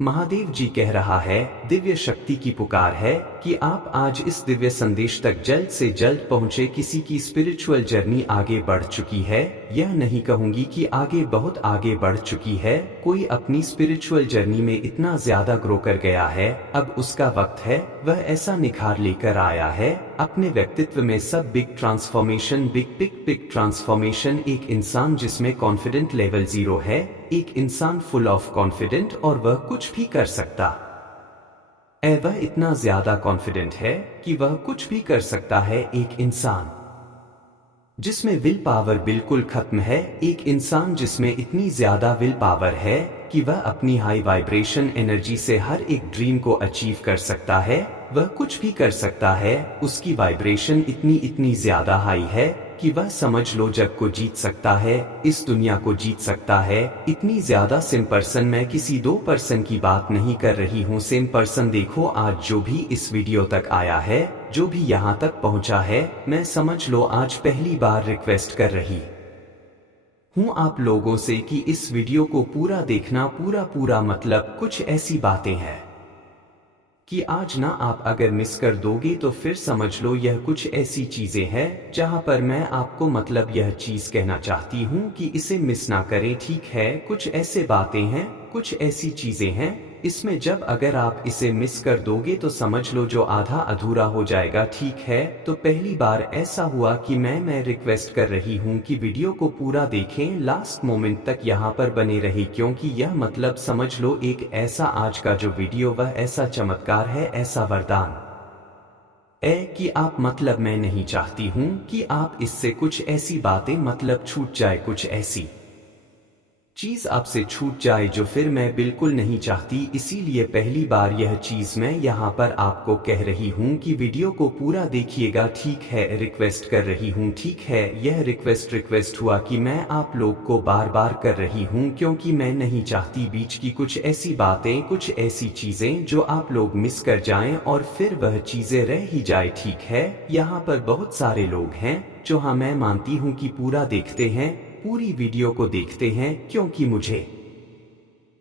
महादेव जी कह रहा है, दिव्य शक्ति की पुकार है कि आप आज इस दिव्य संदेश तक जल्द से जल्द पहुंचे। किसी की स्पिरिचुअल जर्नी आगे बढ़ चुकी है, यह नहीं कहूंगी कि आगे बहुत आगे बढ़ चुकी है, कोई अपनी स्पिरिचुअल जर्नी में इतना ज्यादा ग्रो कर गया है, अब उसका वक्त है, वह ऐसा निखार लेकर आया है अपने व्यक्तित्व में सब बिग ट्रांसफॉर्मेशन, बिग ट्रांसफॉर्मेशन। एक इंसान जिसमें कॉन्फिडेंट लेवल 0 है, एक इंसान फुल ऑफ कॉन्फिडेंट और वह कुछ भी कर सकता है। वह इतना ज्यादा कॉन्फिडेंट है कि वह कुछ भी कर सकता है। एक इंसान जिसमें विल पावर बिल्कुल खत्म है, एक इंसान जिसमें इतनी ज्यादा विल पावर है कि वह अपनी हाई वाइब्रेशन एनर्जी से हर एक ड्रीम को अचीव कर सकता है, वह कुछ भी कर सकता है। उसकी वाइब्रेशन इतनी ज्यादा हाई है कि वह समझ लो जग को जीत सकता है, इस दुनिया को जीत सकता है। इतनी ज्यादा सेम पर्सन, मैं किसी 2 पर्सन की बात नहीं कर रही हूँ, सेम पर्सन देखो आज जो भी इस वीडियो तक आया है, जो भी यहाँ तक पहुँचा है, मैं समझ लो आज पहली बार रिक्वेस्ट कर रही हूँ आप लोगों से कि इस वीडियो को पूरा देखना, पूरा मतलब कुछ ऐसी बातें हैं कि आज ना आप अगर मिस कर दोगे तो फिर समझ लो यह कुछ ऐसी चीजें हैं जहां पर मैं आपको मतलब यह चीज कहना चाहती हूं कि इसे मिस ना करें, ठीक है। कुछ ऐसे बातें हैं, कुछ ऐसी चीजें हैं, इसमें जब अगर आप इसे मिस कर दोगे तो समझ लो जो आधा अधूरा हो जाएगा, ठीक है। तो पहली बार ऐसा हुआ कि मैं रिक्वेस्ट कर रही हूँ कि वीडियो को पूरा देखें, लास्ट मोमेंट तक यहाँ पर बने रहे, क्योंकि यह मतलब समझ लो एक ऐसा आज का जो वीडियो वह ऐसा चमत्कार है, ऐसा वरदान है कि आप मतलब मैं नहीं चाहती हूँ कि आप इससे कुछ ऐसी बातें मतलब छूट जाए, कुछ ऐसी चीज आपसे छूट जाए जो फिर मैं बिल्कुल नहीं चाहती। इसीलिए पहली बार यह चीज मैं यहाँ पर आपको कह रही हूँ कि वीडियो को पूरा देखिएगा, ठीक है। रिक्वेस्ट कर रही हूँ, ठीक है। यह रिक्वेस्ट हुआ कि मैं आप लोग को बार बार कर रही हूँ क्योंकि मैं नहीं चाहती बीच की कुछ ऐसी बातें, कुछ ऐसी चीजें जो आप लोग मिस कर जाएं और फिर वह चीजें रह ही जाए, ठीक है। यहाँ पर बहुत सारे लोग हैं जो, हाँ मैं मानती हूँ कि पूरा देखते हैं, पूरी वीडियो को देखते हैं, क्योंकि मुझे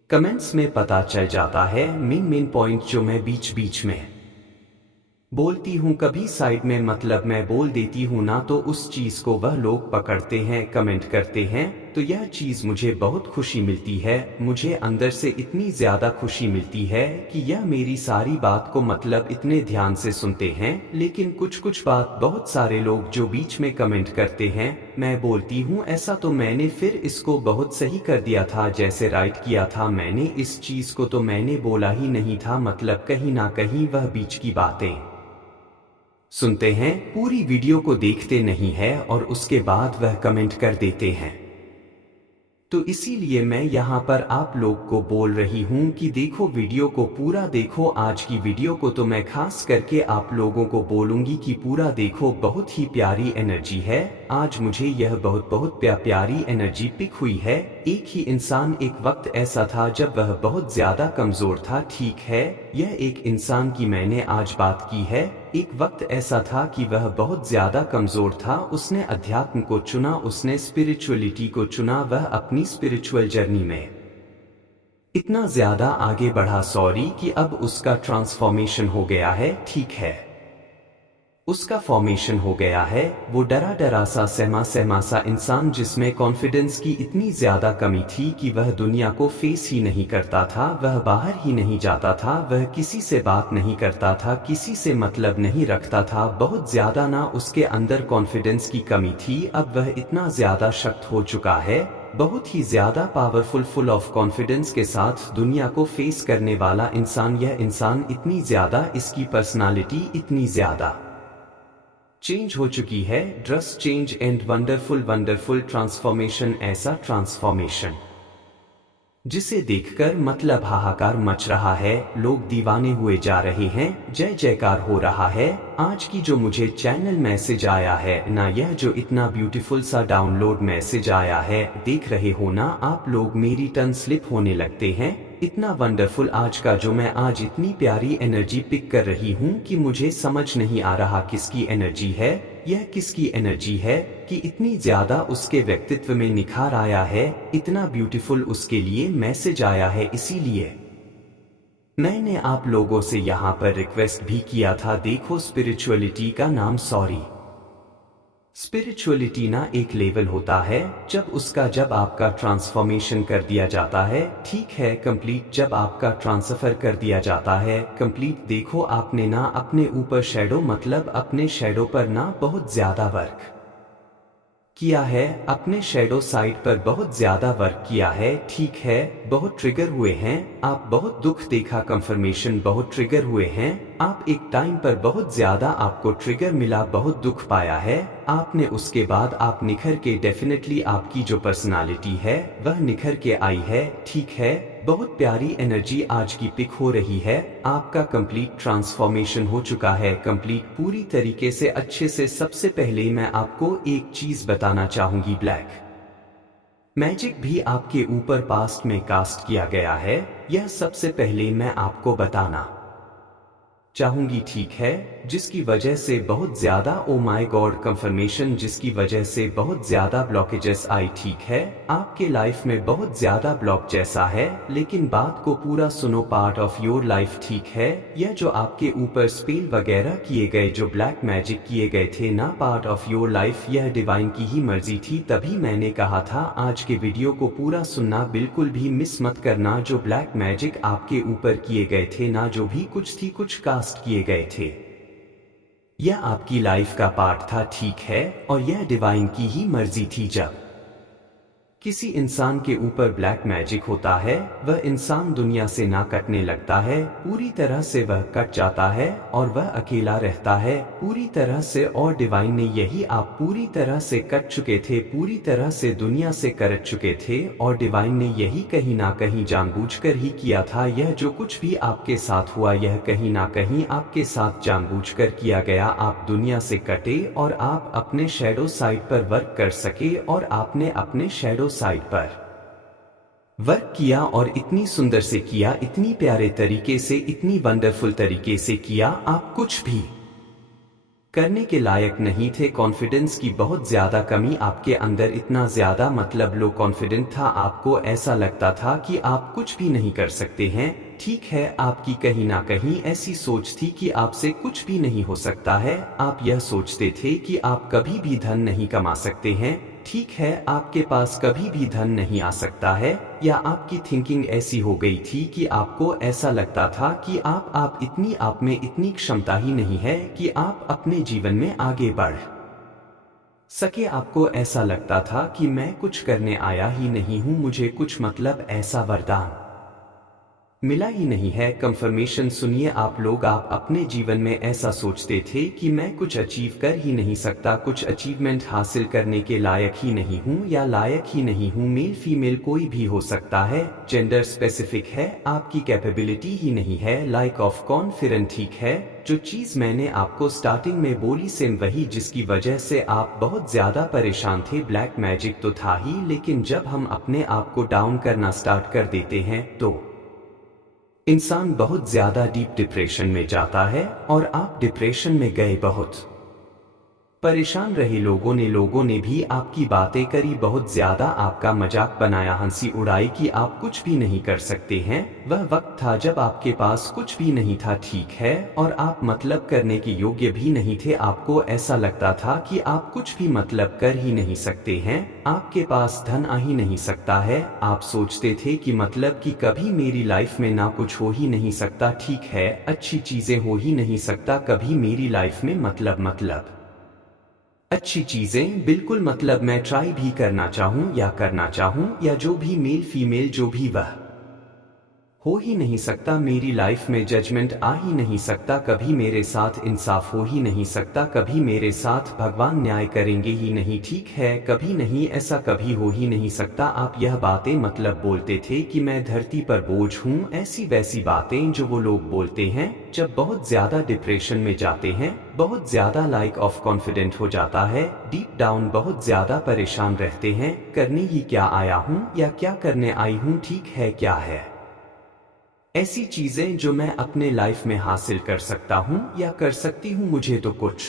कमेंट्स में पता चल जाता है मेन पॉइंट जो मैं बीच में बोलती हूँ, कभी साइड में मतलब मैं बोल देती हूँ ना, तो उस चीज को वह लोग पकड़ते हैं, कमेंट करते हैं, तो यह चीज मुझे बहुत खुशी मिलती है। मुझे अंदर से इतनी ज्यादा खुशी मिलती है कि यह मेरी सारी बात को मतलब इतने ध्यान से सुनते हैं। लेकिन कुछ बात बहुत सारे लोग जो बीच में कमेंट करते हैं, मैं बोलती हूँ ऐसा तो मैंने फिर इसको बहुत सही कर दिया था, जैसे राइट किया था मैंने, इस चीज को तो मैंने बोला ही नहीं था, मतलब कहीं ना कहीं वह बीच की बातें सुनते हैं, पूरी वीडियो को देखते नहीं है और उसके बाद वह कमेंट कर देते हैं। तो इसीलिए मैं यहाँ पर आप लोग को बोल रही हूँ कि देखो वीडियो को पूरा देखो। आज की वीडियो को तो मैं खास करके आप लोगों को बोलूंगी कि पूरा देखो, बहुत ही प्यारी एनर्जी है आज। मुझे यह बहुत प्यारी एनर्जी पिक हुई है। एक ही इंसान, एक वक्त ऐसा था जब वह बहुत ज्यादा कमजोर था, ठीक है। यह एक इंसान की मैंने आज बात की है। एक वक्त ऐसा था कि वह बहुत ज्यादा कमजोर था, उसने अध्यात्म को चुना, उसने स्पिरिचुअलिटी को चुना, वह अपनी स्पिरिचुअल जर्नी में इतना ज्यादा आगे बढ़ा, सॉरी, कि अब उसका ट्रांसफॉर्मेशन हो गया है, ठीक है। उसका फॉर्मेशन हो गया है। वो डरा सा सहमा सा इंसान जिसमें कॉन्फिडेंस की इतनी ज्यादा कमी थी कि वह दुनिया को फेस ही नहीं करता था, वह बाहर ही नहीं जाता था, वह किसी से बात नहीं करता था, किसी से मतलब नहीं रखता था, बहुत ज्यादा ना उसके अंदर कॉन्फिडेंस की कमी थी। अब वह इतना ज्यादा शक्त हो चुका है, बहुत ही ज्यादा पावरफुल, फुल ऑफ कॉन्फिडेंस के साथ दुनिया को फेस करने वाला इंसान। यह इंसान इतनी ज्यादा, इसकी पर्सनालिटी इतनी ज्यादा चेंज हो चुकी है। Dress change and wonderful transformation, ऐसा ट्रांसफॉर्मेशन जिसे देखकर मतलब हाहाकार मच रहा है, लोग दीवाने हुए जा रहे हैं, जय जयकार हो रहा है। आज की जो मुझे चैनल मैसेज आया है ना, यह जो इतना ब्यूटीफुल सा डाउनलोड मैसेज आया है, देख रहे हो ना आप लोग, मेरी टंग स्लिप होने लगते हैं, इतना वंडरफुल आज का जो मैं आज इतनी प्यारी एनर्जी पिक कर रही हूँ कि मुझे समझ नहीं आ रहा किसकी एनर्जी है, यह किसकी एनर्जी है कि इतनी ज्यादा उसके व्यक्तित्व में निखार आया है, इतना ब्यूटीफुल उसके लिए मैसेज आया है। इसीलिए मैंने आप लोगों से यहाँ पर रिक्वेस्ट भी किया था, देखो स्पिरिचुअलिटी का नाम सॉरी स्पिरिचुअलिटी ना एक लेवल होता है जब आपका ट्रांसफॉर्मेशन कर दिया जाता है, ठीक है, कंप्लीट जब आपका ट्रांसफर कर दिया जाता है कंप्लीट। देखो आपने ना अपने ऊपर शैडो मतलब अपने शैडो पर ना बहुत ज्यादा वर्क किया है, अपने शैडो साइड पर बहुत ज्यादा वर्क किया है, ठीक है, बहुत ट्रिगर हुए हैं आप, बहुत दुख देखा, कंफर्मेशन बहुत ट्रिगर हुए हैं आप, एक टाइम पर बहुत ज्यादा आपको ट्रिगर मिला, बहुत दुख पाया है आपने, उसके बाद आप निखर के डेफिनेटली आपकी जो पर्सनालिटी है वह निखर के आई है, ठीक है, बहुत प्यारी एनर्जी आज की पिक हो रही है, आपका कंप्लीट ट्रांसफॉर्मेशन हो चुका है, कंप्लीट पूरी तरीके से अच्छे से। सबसे पहले मैं आपको एक चीज बताना चाहूंगी, ब्लैक मैजिक भी आपके ऊपर पास्ट में कास्ट किया गया है, यह सबसे पहले मैं आपको बताना चाहूंगी, ठीक है, जिसकी वजह से बहुत ज्यादा ओ माय गॉड कंफर्मेशन, जिसकी वजह से बहुत ज्यादा ब्लॉकेजेस आई, ठीक है, आपके लाइफ में बहुत ज्यादा ब्लॉक जैसा है, लेकिन बात को पूरा सुनो, पार्ट ऑफ योर लाइफ, ठीक है, यह जो आपके ऊपर स्पेल वगैरह किए गए, जो ब्लैक मैजिक किए गए थे ना, पार्ट ऑफ योर लाइफ, यह डिवाइन की ही मर्जी थी, तभी मैंने कहा था आज के वीडियो को पूरा सुनना, बिल्कुल भी मिस मत करना। जो ब्लैक मैजिक आपके ऊपर किए गए थे ना, जो भी कुछ थी, कुछ कास्ट किए गए थे, यह आपकी लाइफ का पार्ट था, ठीक है, और यह डिवाइन की ही मर्जी थी। जब किसी इंसान के ऊपर ब्लैक मैजिक होता है, वह इंसान दुनिया से ना कटने लगता है, पूरी तरह से वह कट जाता है और वह अकेला रहता है पूरी तरह से, और डिवाइन ने यही, आप पूरी तरह से कट चुके थे, पूरी तरह से दुनिया से कट चुके थे, और डिवाइन ने यही कहीं ना कहीं जानबूझकर ही किया था, यह जो कुछ भी आपके साथ हुआ यह कहीं ना कहीं आपके साथ जानबूझकर किया गया, आप दुनिया से कटे और आप अपने शैडो साइड पर वर्क कर सके, और आपने अपने शैडो साइड पर वर्क किया और इतनी सुंदर से किया, इतनी प्यारे तरीके से, इतनी वंडरफुल तरीके से किया, आप कुछ भी करने के लायक नहीं थे, कॉन्फिडेंस की बहुत ज्यादा कमी आपके अंदर, इतना ज्यादा मतलब लो कॉन्फिडेंट था, आपको ऐसा लगता था कि आप कुछ भी नहीं कर सकते हैं, ठीक है, आपकी कहीं ना कहीं ऐसी सोच थी कि आपसे कुछ भी नहीं हो सकता है, आप यह सोचते थे कि आप कभी भी धन नहीं कमा सकते हैं, ठीक है, आपके पास कभी भी धन नहीं आ सकता है, या आपकी थिंकिंग ऐसी हो गई थी कि आपको ऐसा लगता था कि आप इतनी, आप में इतनी क्षमता ही नहीं है कि आप अपने जीवन में आगे बढ़ सके, आपको ऐसा लगता था कि मैं कुछ करने आया ही नहीं हूं, मुझे कुछ मतलब ऐसा वरदान मिला ही नहीं है। कंफर्मेशन सुनिए आप लोग, आप अपने जीवन में ऐसा सोचते थे कि मैं कुछ अचीव कर ही नहीं सकता, कुछ अचीवमेंट हासिल करने के लायक ही नहीं हूँ या लायक ही नहीं हूँ, मेल फीमेल कोई भी हो सकता है, जेंडर स्पेसिफिक है, आपकी कैपेबिलिटी ही नहीं है, लाइक ऑफ कॉन्फिडेंट, ठीक है, जो चीज मैंने आपको स्टार्टिंग में बोली सेम वही, जिसकी वजह से आप बहुत ज्यादा परेशान थे, ब्लैक मैजिक तो था ही, लेकिन जब हम अपने आप को डाउन करना स्टार्ट कर देते हैं तो इंसान बहुत ज्यादा डीप डिप्रेशन में जाता है, और आप डिप्रेशन में गए, बहुत परेशान रहे, लोगों ने भी आपकी बातें करी, बहुत ज्यादा आपका मजाक बनाया, हंसी उड़ाई कि आप कुछ भी नहीं कर सकते हैं, वह वक्त था जब आपके पास कुछ भी नहीं था, ठीक है, और आप मतलब करने के योग्य भी नहीं थे, आपको ऐसा लगता था कि आप कुछ भी मतलब कर ही नहीं सकते हैं, आपके पास धन आ ही नहीं सकता है, आप सोचते थे कि मतलब कि कभी मेरी लाइफ में ना कुछ हो ही नहीं सकता, ठीक है, अच्छी चीजें हो ही नहीं सकता कभी मेरी लाइफ में, मतलब अच्छी चीजें बिल्कुल, मतलब मैं ट्राई भी करना चाहूं या जो भी मेल फीमेल जो भी वह हो ही नहीं सकता, मेरी लाइफ में जजमेंट आ ही नहीं सकता, कभी मेरे साथ इंसाफ हो ही नहीं सकता, कभी मेरे साथ भगवान न्याय करेंगे ही नहीं, ठीक है, कभी नहीं, ऐसा कभी हो ही नहीं सकता, आप यह बातें मतलब बोलते थे कि मैं धरती पर बोझ हूँ, ऐसी वैसी बातें जो वो लोग बोलते हैं जब बहुत ज्यादा डिप्रेशन में जाते हैं, बहुत ज्यादा लाइक ऑफ कॉन्फिडेंट हो जाता है, डीप डाउन बहुत ज्यादा परेशान रहते हैं, करने ही क्या आया हूँ या क्या करने आई हूँ, ठीक है, क्या है ऐसी चीजें जो मैं अपने लाइफ में हासिल कर सकता हूँ या कर सकती हूँ, मुझे तो कुछ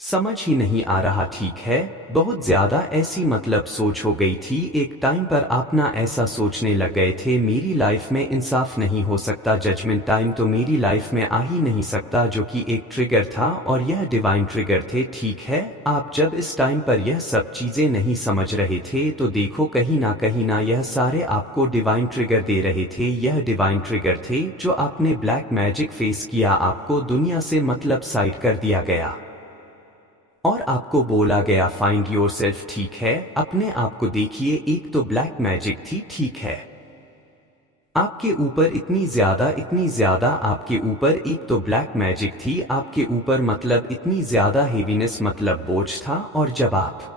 समझ ही नहीं आ रहा। ठीक है, बहुत ज्यादा ऐसी मतलब सोच हो गई थी। एक टाइम पर आप ना ऐसा सोचने लग गए थे, मेरी लाइफ में इंसाफ नहीं हो सकता, जजमेंट टाइम तो मेरी लाइफ में आ ही नहीं सकता, जो कि एक ट्रिगर था और यह डिवाइन ट्रिगर थे। ठीक है, आप जब इस टाइम पर यह सब चीजें नहीं समझ रहे थे तो देखो कहीं ना यह सारे आपको डिवाइन ट्रिगर दे रहे थे। यह डिवाइन ट्रिगर थे जो आपने ब्लैक मैजिक फेस किया, आपको दुनिया से मतलब साइड कर दिया गया और आपको बोला गया फाइंड योर सेल्फ। ठीक है, अपने आप को देखिए। एक तो ब्लैक मैजिक थी, ठीक है, आपके ऊपर इतनी ज्यादा आपके ऊपर एक तो ब्लैक मैजिक थी आपके ऊपर, मतलब इतनी ज्यादा हेवीनेस, मतलब बोझ था। और जब आप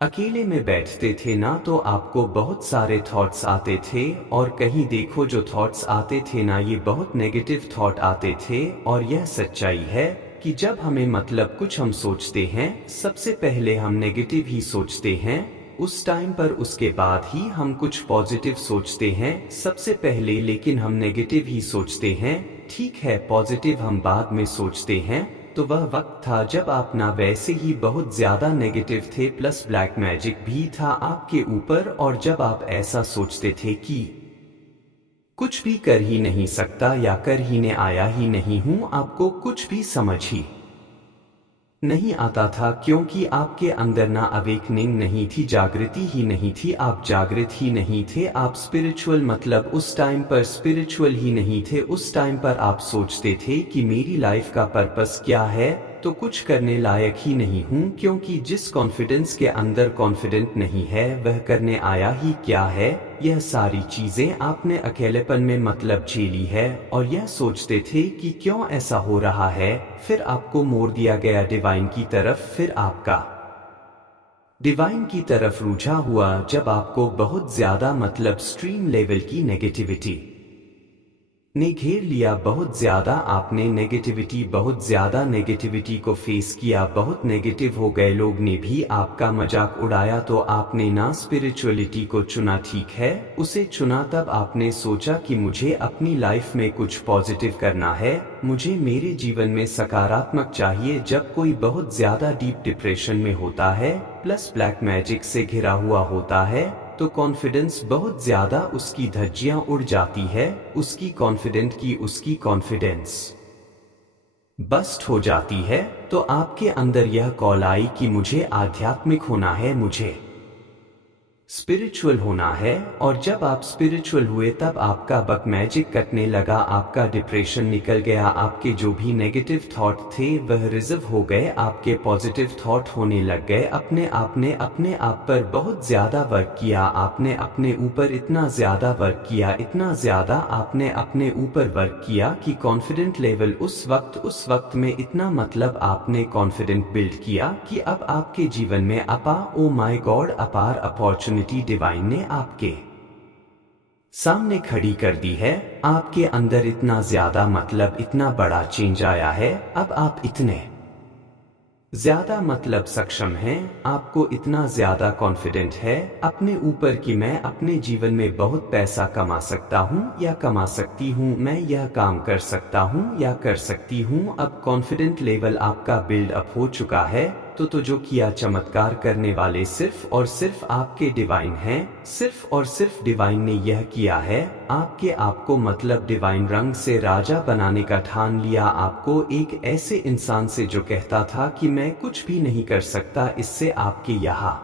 अकेले में बैठते थे ना तो आपको बहुत सारे थॉट्स आते थे, और कहीं देखो जो थॉट्स आते थे ना ये बहुत नेगेटिव थॉट आते थे। और यह सच्चाई है कि जब हमें मतलब कुछ हम सोचते हैं सबसे पहले हम नेगेटिव ही सोचते हैं उस टाइम पर, उसके बाद ही हम कुछ पॉजिटिव सोचते हैं सबसे पहले, लेकिन हम नेगेटिव ही सोचते हैं। ठीक है, पॉजिटिव हम बाद में सोचते हैं। तो वह वक्त था जब आप ना वैसे ही बहुत ज्यादा नेगेटिव थे, प्लस ब्लैक मैजिक भी था आपके ऊपर। और जब आप ऐसा सोचते थे कि कुछ भी कर ही नहीं सकता या कर ही ने आया ही नहीं हूं, आपको कुछ भी समझ ही नहीं आता था, क्योंकि आपके अंदर ना अवेकनिंग नहीं थी, जागृति ही नहीं थी, आप जागृत ही नहीं थे, आप स्पिरिचुअल मतलब उस टाइम पर स्पिरिचुअल ही नहीं थे। उस टाइम पर आप सोचते थे कि मेरी लाइफ का पर्पस क्या है, तो कुछ करने लायक ही नहीं हूँ, क्योंकि जिस कॉन्फिडेंस के अंदर कॉन्फिडेंट नहीं है वह करने आया ही क्या है। यह सारी चीजें आपने अकेलेपन में मतलब झेली है और यह सोचते थे कि क्यों ऐसा हो रहा है। फिर आपको मोड़ दिया गया डिवाइन की तरफ, फिर आपका डिवाइन की तरफ रुझा हुआ जब आपको बहुत ज्यादा मतलब स्ट्रीम लेवल की नेगेटिविटी ने घेर लिया। बहुत ज्यादा आपने बहुत ज्यादा नेगेटिविटी को फेस किया, बहुत नेगेटिव हो गए, लोग ने भी आपका मजाक उड़ाया, तो आपने ना स्पिरिचुअलिटी को चुना। ठीक है, उसे चुना तब आपने सोचा कि मुझे अपनी लाइफ में कुछ पॉजिटिव करना है, मुझे मेरे जीवन में सकारात्मक चाहिए। जब कोई बहुत ज्यादा डीप डिप्रेशन में होता है प्लस ब्लैक मैजिक से घिरा हुआ होता है तो कॉन्फिडेंस बहुत ज्यादा उसकी धज्जियां उड़ जाती है, उसकी कॉन्फिडेंस बस्ट हो जाती है। तो आपके अंदर यह कॉल आई कि मुझे आध्यात्मिक होना है, मुझे स्पिरिचुअल होना है। और जब आप स्पिरिचुअल हुए तब आपका बक मैजिक कटने लगा, आपका डिप्रेशन निकल गया, आपके जो भी नेगेटिव थॉट थे वह रिजर्व हो गए, आपके पॉजिटिव थॉट होने लग गए। आपने अपने आप पर बहुत ज्यादा वर्क किया, आपने अपने ऊपर इतना ज्यादा वर्क किया, इतना ज्यादा आपने अपने ऊपर वर्क किया कि कॉन्फिडेंट लेवल उस वक्त में इतना मतलब आपने कॉन्फिडेंट बिल्ड किया कि अब आपके जीवन में ओ माय गॉड अपार अपॉर्चुनिटी डिवाइन ने आपके सामने खड़ी कर दी है। आपके अंदर इतना ज्यादा मतलब इतना बड़ा चेंज आया है, अब आप इतने ज्यादा मतलब सक्षम हैं, आपको इतना ज्यादा कॉन्फिडेंट है अपने ऊपर कि मैं अपने जीवन में बहुत पैसा कमा सकता हूँ या कमा सकती हूँ, मैं यह काम कर सकता हूँ या कर सकती हूँ। अब कॉन्फिडेंट लेवल आपका बिल्ड अप हो चुका है। तो जो किया चमत्कार करने वाले सिर्फ और सिर्फ आपके डिवाइन हैं, सिर्फ और सिर्फ डिवाइन ने यह किया है। आपको मतलब डिवाइन रंग से राजा बनाने का ठान लिया, आपको एक ऐसे इंसान से जो कहता था कि मैं कुछ भी नहीं कर सकता, इससे आपके यहाँ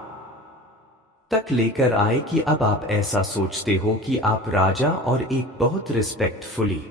तक लेकर आए कि अब आप ऐसा सोचते हो कि आप राजा और एक बहुत रिस्पेक्टफुली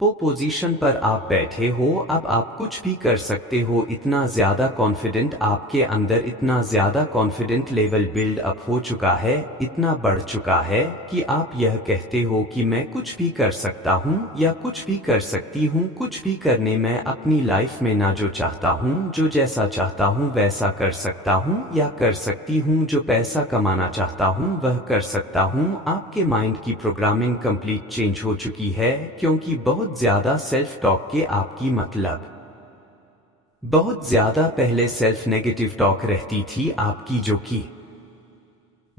पोजीशन पर आप बैठे हो, अब आप कुछ भी कर सकते हो। इतना ज्यादा कॉन्फिडेंट आपके अंदर, इतना ज्यादा कॉन्फिडेंट लेवल बिल्ड अप हो चुका है, इतना बढ़ चुका है कि आप यह कहते हो कि मैं कुछ भी कर सकता हूँ या कुछ भी कर सकती हूँ, कुछ भी करने मैं अपनी लाइफ में ना जो चाहता हूँ, जो जैसा चाहता हूँ वैसा कर सकता हूँ या कर सकती हूँ, जो पैसा कमाना चाहता हूँ वह कर सकता हूँ। आपके माइंड की प्रोग्रामिंग कंप्लीट चेंज हो चुकी है, क्योंकि बहुत ज्यादा सेल्फ टॉक के आपकी मतलब बहुत ज्यादा पहले सेल्फ नेगेटिव टॉक रहती थी आपकी, जो कि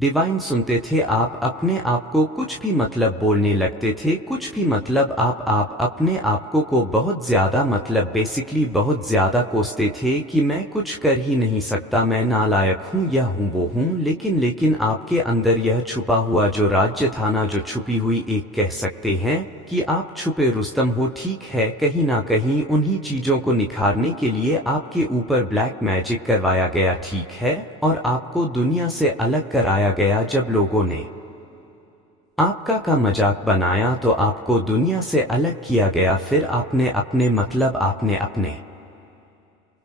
डिवाइन सुनते थे, आप अपने आप को कुछ भी मतलब बोलने लगते थे, कुछ भी मतलब आप अपने आप को बहुत ज्यादा मतलब बेसिकली बहुत ज्यादा कोसते थे कि मैं कुछ कर ही नहीं सकता, मैं नालायक हूँ, यह हूँ वो हूँ। लेकिन आपके अंदर यह छुपा हुआ जो राज्य था ना, जो छुपी हुई एक कह सकते हैं कि आप छुपे रुस्तम हो, ठीक है। कहीं ना कहीं उन्हीं चीजों को निखारने के लिए आपके ऊपर ब्लैक मैजिक करवाया गया, ठीक है, और आपको दुनिया से अलग कराया गया। जब लोगों ने आपका का मजाक बनाया तो आपको दुनिया से अलग किया गया, फिर आपने अपने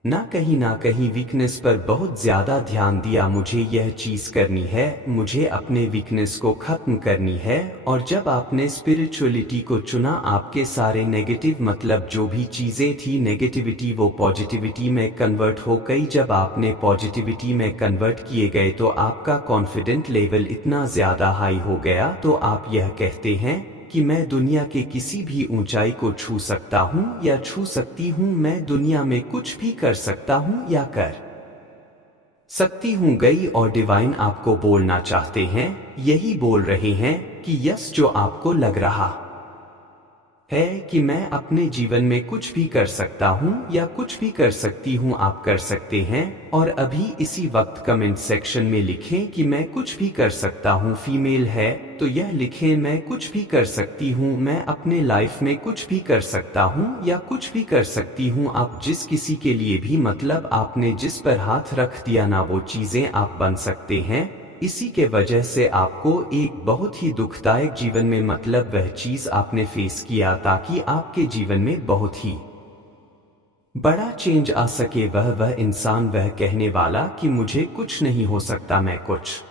ना कहीं वीकनेस पर बहुत ज्यादा ध्यान दिया, मुझे यह चीज करनी है, मुझे अपने वीकनेस को खत्म करनी है। और जब आपने स्पिरिचुअलिटी को चुना, आपके सारे नेगेटिव मतलब जो भी चीजें थी नेगेटिविटी, वो पॉजिटिविटी में कन्वर्ट हो गई। जब आपने पॉजिटिविटी में कन्वर्ट किए गए तो आपका कॉन्फिडेंट लेवल इतना ज्यादा हाई हो गया, तो आप यह कहते हैं कि मैं दुनिया के किसी भी ऊंचाई को छू सकता हूं या छू सकती हूं, मैं दुनिया में कुछ भी कर सकता हूं या कर सकती हूं गई। और डिवाइन आपको बोलना चाहते हैं, यही बोल रहे हैं कि यस, जो आपको लग रहा है कि मैं अपने जीवन में कुछ भी कर सकता हूं या कुछ भी कर सकती हूं, आप कर सकते हैं। और अभी इसी वक्त कमेंट सेक्शन में लिखें कि मैं कुछ भी कर सकता हूं। फीमेल है तो यह लिखें, मैं कुछ भी कर सकती हूं, मैं अपने लाइफ में कुछ भी कर सकता हूं या कुछ भी कर सकती हूं। आप जिस किसी के लिए भी मतलब आपने जिस पर हाथ रख दिया ना, वो चीजें आप बन सकते हैं। इसी के वजह से आपको एक बहुत ही दुखदायक जीवन में मतलब वह चीज आपने फेस किया, ताकि आपके जीवन में बहुत ही बड़ा चेंज आ सके। वह इंसान, वह कहने वाला कि मुझे कुछ नहीं हो सकता, मैं कुछ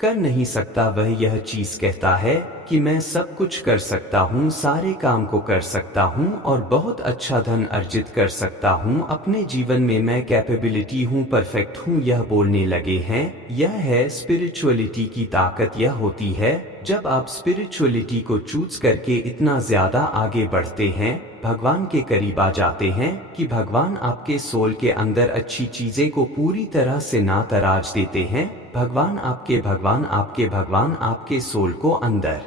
कर नहीं सकता, वह यह चीज कहता है कि मैं सब कुछ कर सकता हूँ, सारे काम को कर सकता हूँ और बहुत अच्छा धन अर्जित कर सकता हूँ अपने जीवन में, मैं कैपेबिलिटी हूँ, परफेक्ट हूँ, यह बोलने लगे हैं। यह है स्पिरिचुअलिटी की ताकत, यह होती है जब आप स्पिरिचुअलिटी को चूज करके इतना ज्यादा आगे बढ़ते हैं, भगवान के करीब आ जाते हैं कि भगवान आपके सोल के अंदर अच्छी चीजें को पूरी तरह से नातराज देते हैं। भगवान आपके सोल को अंदर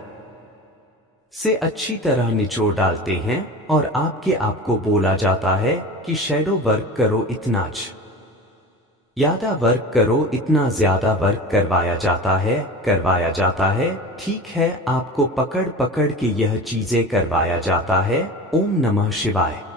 से अच्छी तरह निचोड़ डालते हैं और आपको बोला जाता है कि शैडो वर्क करो, इतना ज्यादा वर्क करो, इतना ज्यादा वर्क करवाया जाता है, ठीक है। आपको पकड़ के यह चीजें करवाया जाता है। ओम नमः शिवाय।